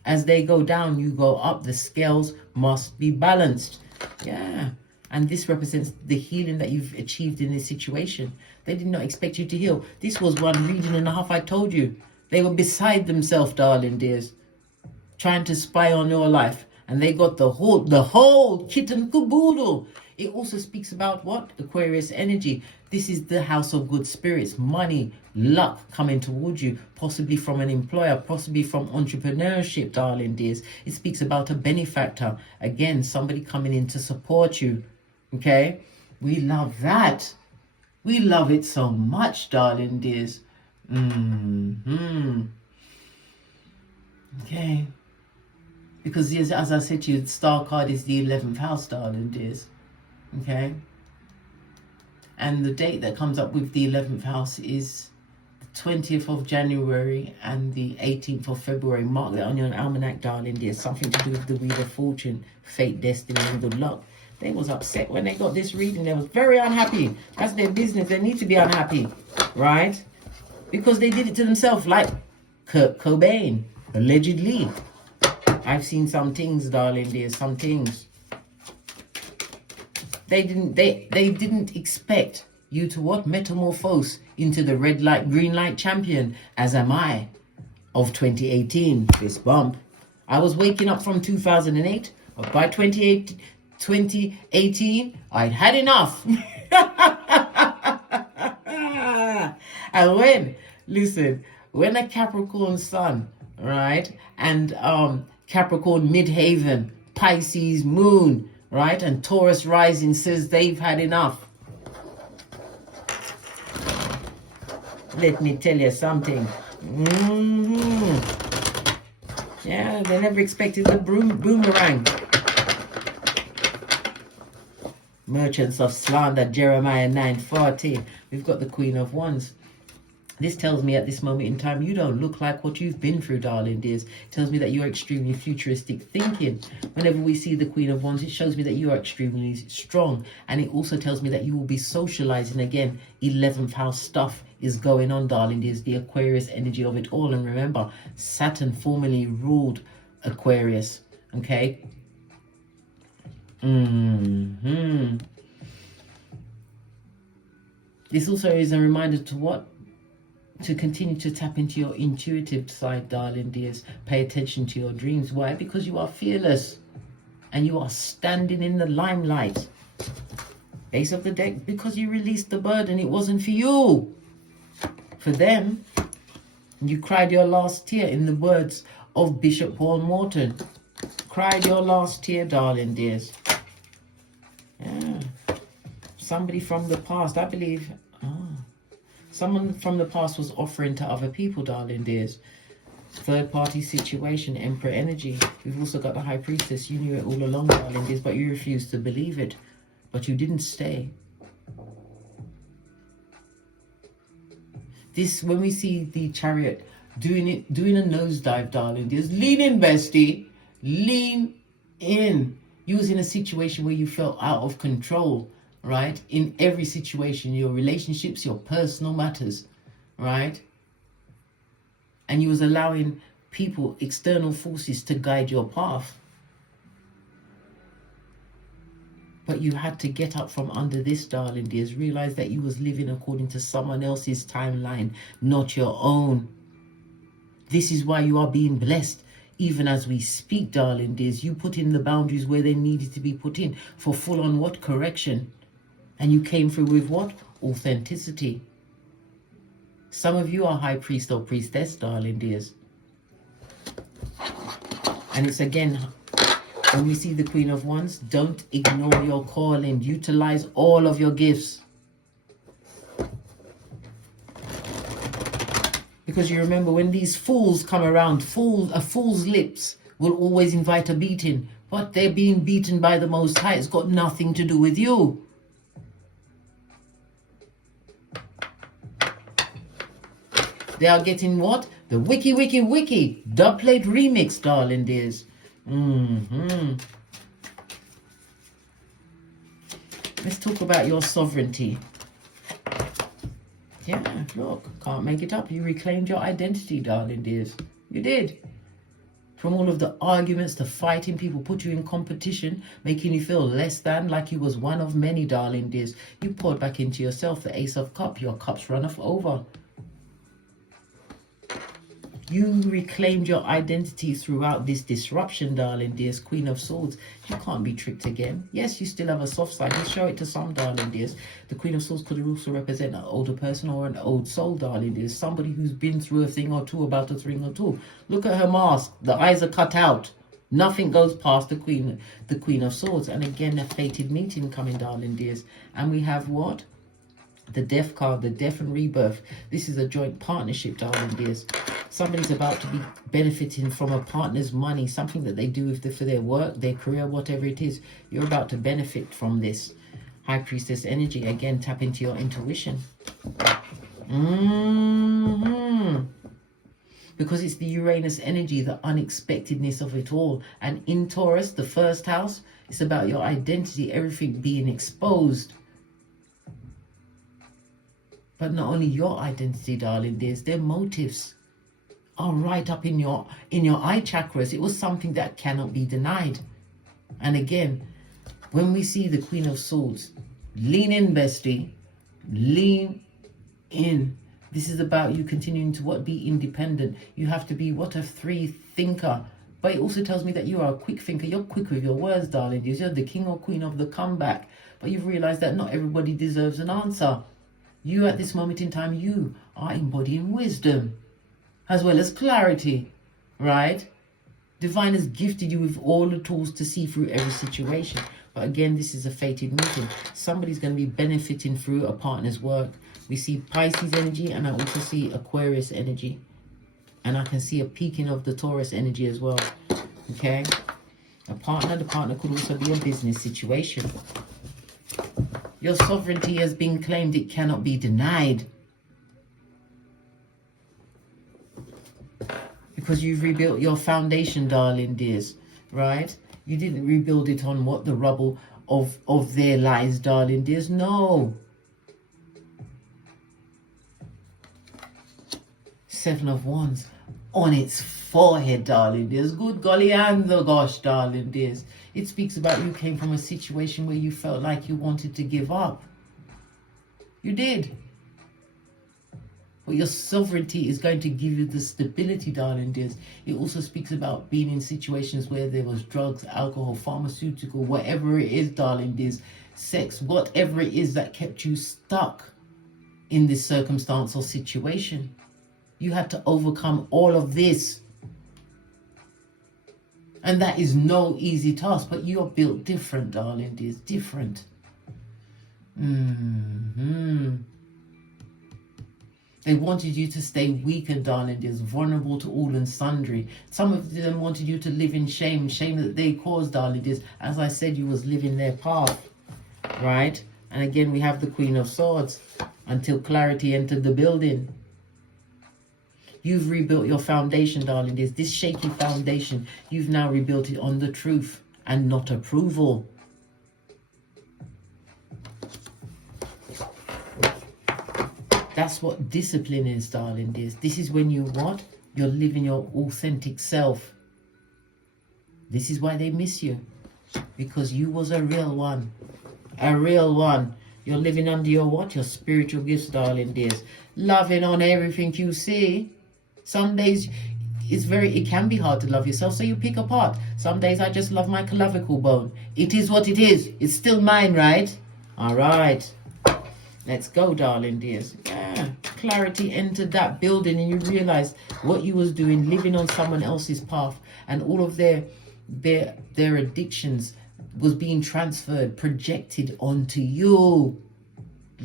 As they go down, you go up. The scales must be balanced. Yeah. And this represents the healing that you've achieved in this situation. They did not expect you to heal. This was one reading and a half I told you. They were beside themselves, darling dears, trying to spy on your life. And they got the whole kit and caboodle. It also speaks about what? Aquarius energy. This is the house of good spirits, money, luck coming towards you, possibly from an employer, possibly from entrepreneurship, darling dears. It speaks about a benefactor. Again, somebody coming in to support you. Okay? We love that. We love it so much, darling dears. Okay. Because as I said to you, the star card is the 11th house, darling dears. Okay. And the date that comes up with the 11th house is the 20th of January and the 18th of February. Mark that on your almanac, darling dears. Something to do with the Wheel of Fortune, fate, destiny, and good luck. They was upset when they got this reading. They was very unhappy. That's their business. They need to be unhappy, right? Because they did it to themselves, like Kurt Cobain, allegedly. I've seen some things, darling dear, some things. They didn't expect you to what? Metamorphose into the red light, green light champion, as am I, of 2018. This bump. I was waking up from 2008, but by 2018, I'd had enough. And when a Capricorn sun, right, and Capricorn midhaven, Pisces moon, right, and Taurus rising says they've had enough. Let me tell you something. Yeah, they never expected the boomerang. Merchants of slander, Jeremiah 9:40. We've got the Queen of Wands. This tells me at this moment in time, you don't look like what you've been through, darling dears. It tells me that you're extremely futuristic thinking. Whenever we see the Queen of Wands, it shows me that you are extremely strong. And it also tells me that you will be socializing again. 11th house stuff is going on, darling dears. The Aquarius energy of it all. And remember, Saturn formerly ruled Aquarius. Okay? This also is a reminder to what? To continue to tap into your intuitive side, darling dears. Pay attention to your dreams. Why? Because you are fearless and you are standing in the limelight. Ace of the deck, because you released the burden. It wasn't for you, for them. You cried your last tear, in the words of Bishop Paul Morton. Cried your last tear, darling dears. Yeah. Somebody from the past, I believe. Someone from the past was offering to other people, darling dears. Third party situation, Emperor energy. We've also got the High Priestess. You knew it all along, darling dears, but you refused to believe it. But you didn't stay. This, when we see the Chariot doing a nosedive, darling dears, lean in, bestie. Lean in. You was in a situation where you felt out of control. Right? In every situation, your relationships, your personal matters, right? And you was allowing people, external forces to guide your path. But you had to get up from under this, darling dears. Realize that you was living according to someone else's timeline, not your own. This is why you are being blessed. Even as we speak, darling dears, you put in the boundaries where they needed to be put in for full on what? Correction. And you came through with what? Authenticity. Some of you are high priest or priestess, darling dears. And it's again, when we see the Queen of Wands, don't ignore your calling. Utilize all of your gifts. Because you remember, when these fools come around, a fool's lips will always invite a beating. But they're being beaten by the Most High. It's got nothing to do with you. They are getting what? The wiki dubplate remix, darling dears. Let's talk about your sovereignty. Yeah, look, can't make it up. You reclaimed your identity, darling dears. You did. From all of the arguments, the fighting, people put you in competition, making you feel less than, like you was one of many, darling dears. You poured back into yourself the Ace of Cups. Your cups runneth over. You reclaimed your identity throughout this disruption, darling dears. Queen of Swords. You can't be tricked again. Yes, you still have a soft side. You show it to some, darling dears. The Queen of Swords could also represent an older person or an old soul, darling dears. Somebody who's been through a thing or two, about a thing or two. Look at her mask. The eyes are cut out. Nothing goes past the Queen of Swords. And again, a fated meeting coming, darling dears. And we have what? The Death card, the death and rebirth. This is a joint partnership, darling dears. Somebody's about to be benefiting from a partner's money, something that they do for their work, their career, whatever it is. You're about to benefit from this. High Priestess energy. Again, tap into your intuition. Because it's the Uranus energy, the unexpectedness of it all. And in Taurus, the first house, it's about your identity, everything being exposed. But not only your identity, darling dears, their motives are right up in your eye chakras. It was something that cannot be denied. And again, when we see the Queen of Swords, lean in, bestie. Lean in. This is about you continuing to what? Be independent. You have to be what? A free thinker. But it also tells me that you are a quick thinker. You're quick with your words, darling dears. You're the king or queen of the comeback. But you've realized that not everybody deserves an answer. You at this moment in time, you are embodying wisdom as well as clarity, right? Divine has gifted you with all the tools to see through every situation. But again, this is a fated meeting. Somebody's going to be benefiting through a partner's work. We see Pisces energy, and I also see Aquarius energy. And I can see a peaking of the Taurus energy as well, okay? The partner could also be a business situation. Your sovereignty has been claimed. It cannot be denied. Because you've rebuilt your foundation, darling dears, right? You didn't rebuild it on what? The rubble of their lies, darling dears. No. Seven of Wands on its forehead, darling dears. Good golly and the gosh, darling dears. It speaks about you came from a situation where you felt like you wanted to give up. You did. But your sovereignty is going to give you the stability, darling dears. It also speaks about being in situations where there was drugs, alcohol, pharmaceutical, whatever it is, darling dears, sex, whatever it is that kept you stuck in this circumstance or situation. You had to overcome all of this. And that is no easy task, but you're built different, darling dears, different. They wanted you to stay weaker, darling dears, vulnerable to all and sundry. Some of them wanted you to live in shame that they caused, darling dears. As I said, you was living their path, right? And again, we have the Queen of Swords, until clarity entered the building. You've rebuilt your foundation, darling dears. This shaky foundation, you've now rebuilt it on the truth and not approval. That's what discipline is, darling dears. This is when you what? You're living your authentic self. This is why they miss you. Because you was a real one. A real one. You're living under your what? Your spiritual gifts, darling dears. Loving on everything you see. Some days it can be hard to love yourself, so you pick apart. Some days I just love my clavicle bone. It is what it is. It's still mine, right? All right. Let's go, darling dears. Yeah. Clarity entered that building and you realized what you was doing, living on someone else's path, and all of their addictions was being transferred, projected onto you.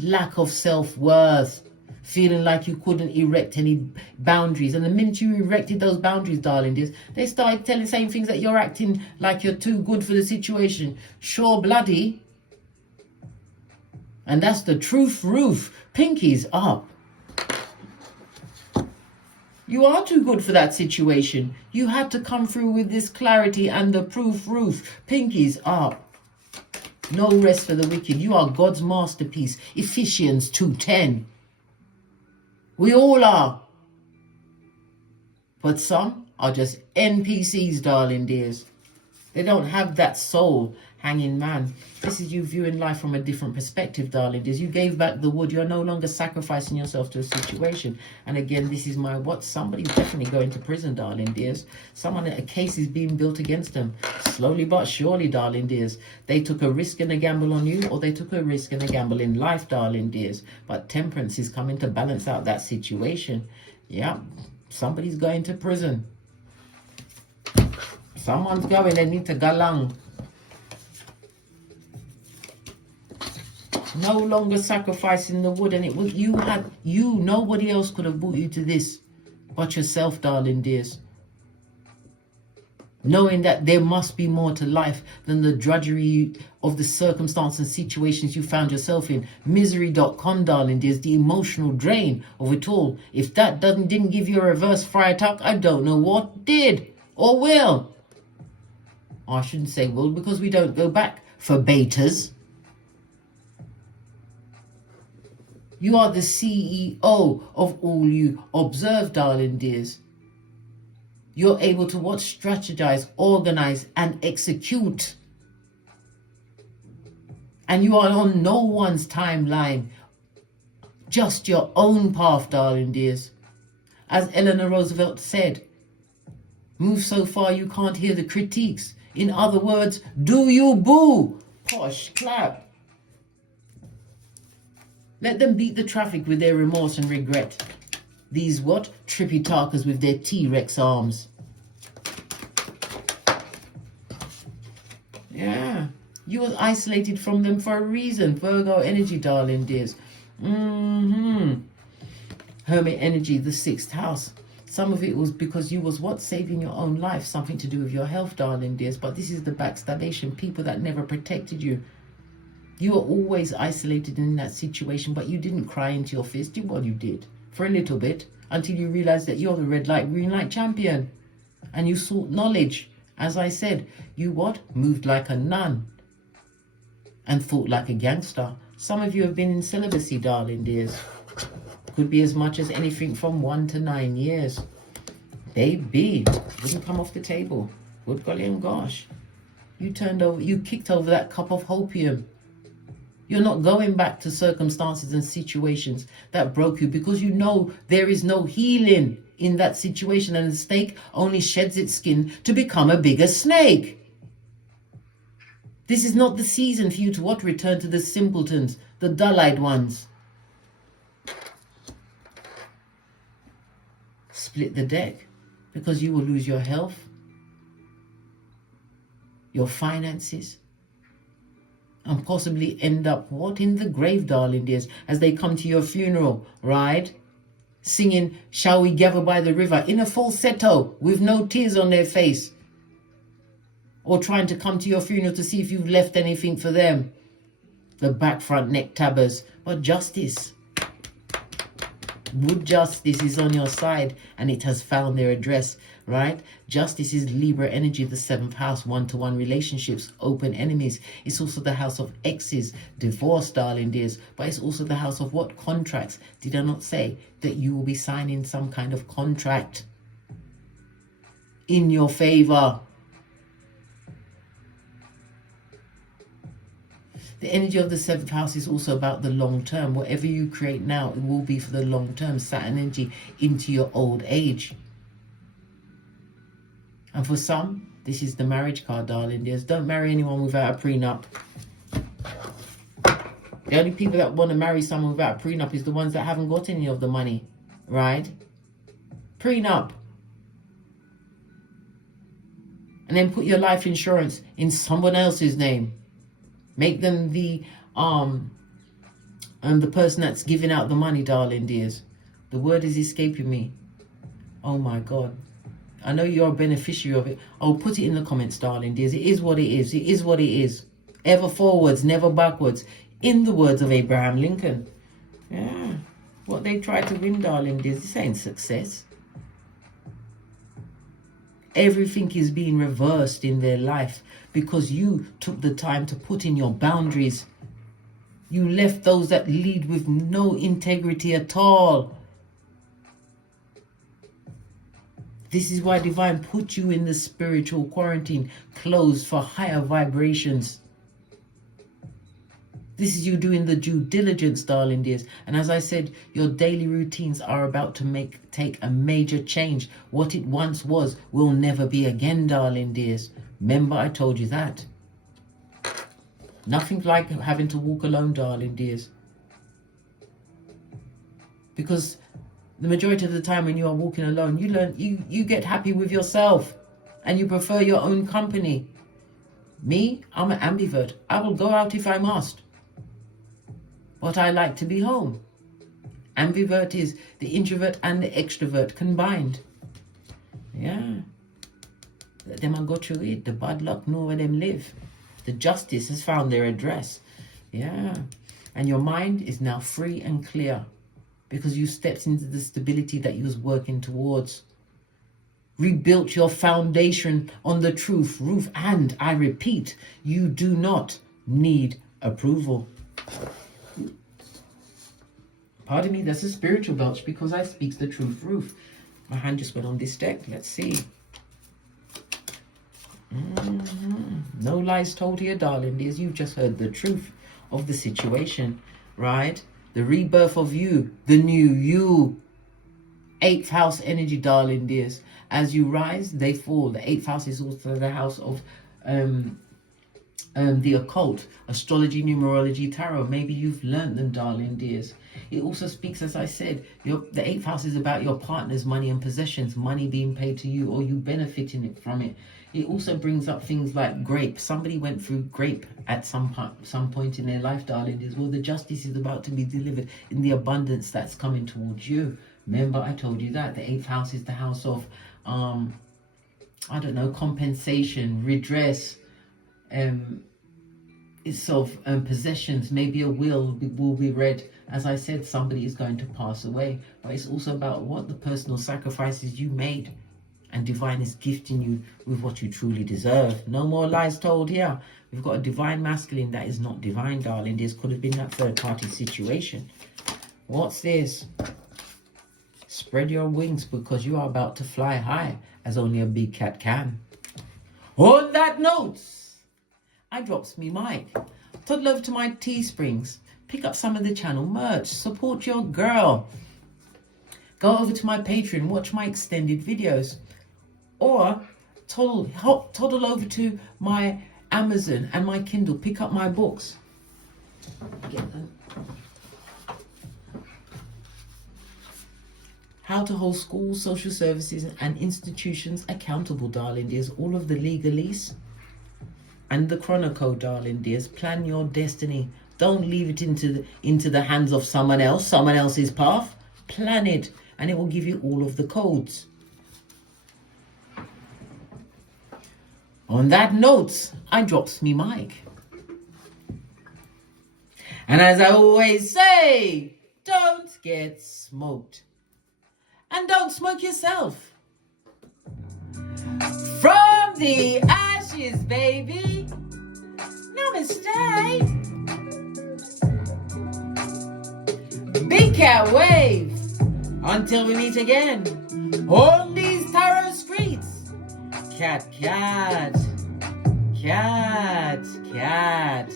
Lack of self-worth. Feeling like you couldn't erect any boundaries. And the minute you erected those boundaries, darling dears, they started saying things that you're acting like you're too good for the situation. Sure bloody. And that's the truth roof. Pinkies up. You are too good for that situation. You had to come through with this clarity and the proof roof. Pinkies up. No rest for the wicked. You are God's masterpiece. Ephesians 2:10. We all are. But some are just NPCs, darling dears. They don't have that soul hanging man. This is you viewing life from a different perspective, darling dears. You gave back the wood. You're no longer sacrificing yourself to a situation. And again, this is my what? Somebody's definitely going to prison, darling dears. A case is being built against them. Slowly but surely, darling dears. They took a risk and a gamble on you, or they took a risk and a gamble in life, darling dears. But temperance is coming to balance out that situation. Yeah, somebody's going to prison. Someone's going, they need to go along. No longer sacrificing the wood, and it was nobody else could have brought you to this but yourself, darling dears. Knowing that there must be more to life than the drudgery of the circumstances and situations you found yourself in. Misery.com, darling dears, the emotional drain of it all. If that didn't give you a reverse fire tuck, I don't know what did or will. I shouldn't say will, because we don't go back for betas. You are the CEO of all you observe, darling dears. You're able to what? Strategize, organize, and execute. And you are on no one's timeline. Just your own path, darling dears. As Eleanor Roosevelt said, move so far you can't hear the critiques. In other words, do you boo? Posh, clap. Let them beat the traffic with their remorse and regret. These what? Trippy talkers with their T-Rex arms. Yeah. You were isolated from them for a reason. Virgo energy, darling dears. Hermit energy, the 6th house. Some of it was because you was what? Saving your own life. Something to do with your health, darling dears. But this is the backstabbation. People that never protected you. You were always isolated in that situation, but you didn't cry into your fist. Well, you did. For a little bit. Until you realized that you're the red light, green light champion. And you sought knowledge. As I said, you what? Moved like a nun. And thought like a gangster. Some of you have been in celibacy, darling dears. Could be as much as anything from 1 to 9 years. Baby, wouldn't come off the table. Good golly and gosh. You kicked over that cup of hopium. You're not going back to circumstances and situations that broke you, because you know there is no healing in that situation, and the snake only sheds its skin to become a bigger snake. This is not the season for you to what? Return to the simpletons, the dull-eyed ones. Split the deck, because you will lose your health, your finances, and possibly end up what? In the grave, darling dears, as they come to your funeral, right? Singing Shall We Gather by the River in a falsetto with no tears on their face. Or trying to come to your funeral to see if you've left anything for them. The back front neck tabbers. But justice. Wood justice is on your side, and it has found their address, right? Justice is Libra energy, the 7th house, one-to-one relationships, open enemies. It's also the house of exes, divorce, darling dears. But it's also the house of what? Contracts. Did I not say that you will be signing some kind of contract in your favor? The energy of the 7th house is also about the long term. Whatever you create now, it will be for the long term. Saturn energy into your old age. And for some, this is the marriage card, darling dears. Don't marry anyone without a prenup. The only people that want to marry someone without a prenup is the ones that haven't got any of the money, right? Prenup. And then put your life insurance in someone else's name. Make them the person that's giving out the money, darling dears. The word is escaping me. Oh my God. I know you're a beneficiary of it. Oh, put it in the comments, darling dears. It is what it is. It is what it is. Ever forwards, never backwards. In the words of Abraham Lincoln. Yeah. What they try to win, darling dears, this ain't success. Everything is being reversed in their life because you took the time to put in your boundaries. You left those that lead with no integrity at all. This is why Divine put you in the spiritual quarantine, closed for higher vibrations. This is you doing the due diligence, darling dears. And as I said, your daily routines are about to take a major change. What it once was will never be again, darling dears. Remember, I told you that. Nothing like having to walk alone, darling dears. Because the majority of the time when you are walking alone, you get happy with yourself and you prefer your own company. Me, I'm an ambivert. I will go out if I must. But I like to be home. Ambivert is the introvert and the extrovert combined. Yeah. Let them go through it. The bad luck know where them live. The justice has found their address. Yeah. And your mind is now free and clear because you stepped into the stability that you was working towards. Rebuilt your foundation on the truth. And I repeat, you do not need approval. Pardon me, that's a spiritual belch because I speak the truth, Ruth. My hand just went on this deck. Let's see. No lies told here, darling dears. You've just heard the truth of the situation, right? The rebirth of you, the new you. 8th house energy, darling dears. As you rise, they fall. The 8th house is also the house of the occult, astrology, numerology, tarot. Maybe you've learned them, darling dears. It also speaks, as I said, the 8th house is about your partner's money and possessions, money being paid to you or you benefiting from it. It also brings up things like grape. Somebody went through grape at some point in their life, darling dears. Well, the justice is about to be delivered in the abundance that's coming towards you. Remember, I told you that the 8th house is the house of, compensation, redress, it's of possessions. Maybe a will be read. As I said, somebody is going to pass away, but it's also about what the personal sacrifices you made, and Divine is gifting you with what you truly deserve. No more lies told here. We've got a divine masculine that is not divine, darling. This could have been that third party situation. What's this? Spread your wings because you are about to fly high as only a big cat can. On that note, I drops me mic. Toddle over to my Teesprings. Pick up some of the channel merch. Support your girl. Go over to my Patreon. Watch my extended videos. Or toddle over to my Amazon and my Kindle. Pick up my books. Get them. How to hold schools, social services and institutions accountable, darling dears. All of the legalese and the chronoco, darling dears. Plan your destiny. Don't leave it into the hands of someone else's path. Plan it, and it will give you all of the codes. On that note, I drops me mic. And as I always say, don't get smoked. And don't smoke yourself. From the ashes, baby. Namaste. Big cat wave. Until we meet again on these tarot streets. Cat, cat. Cat, cat.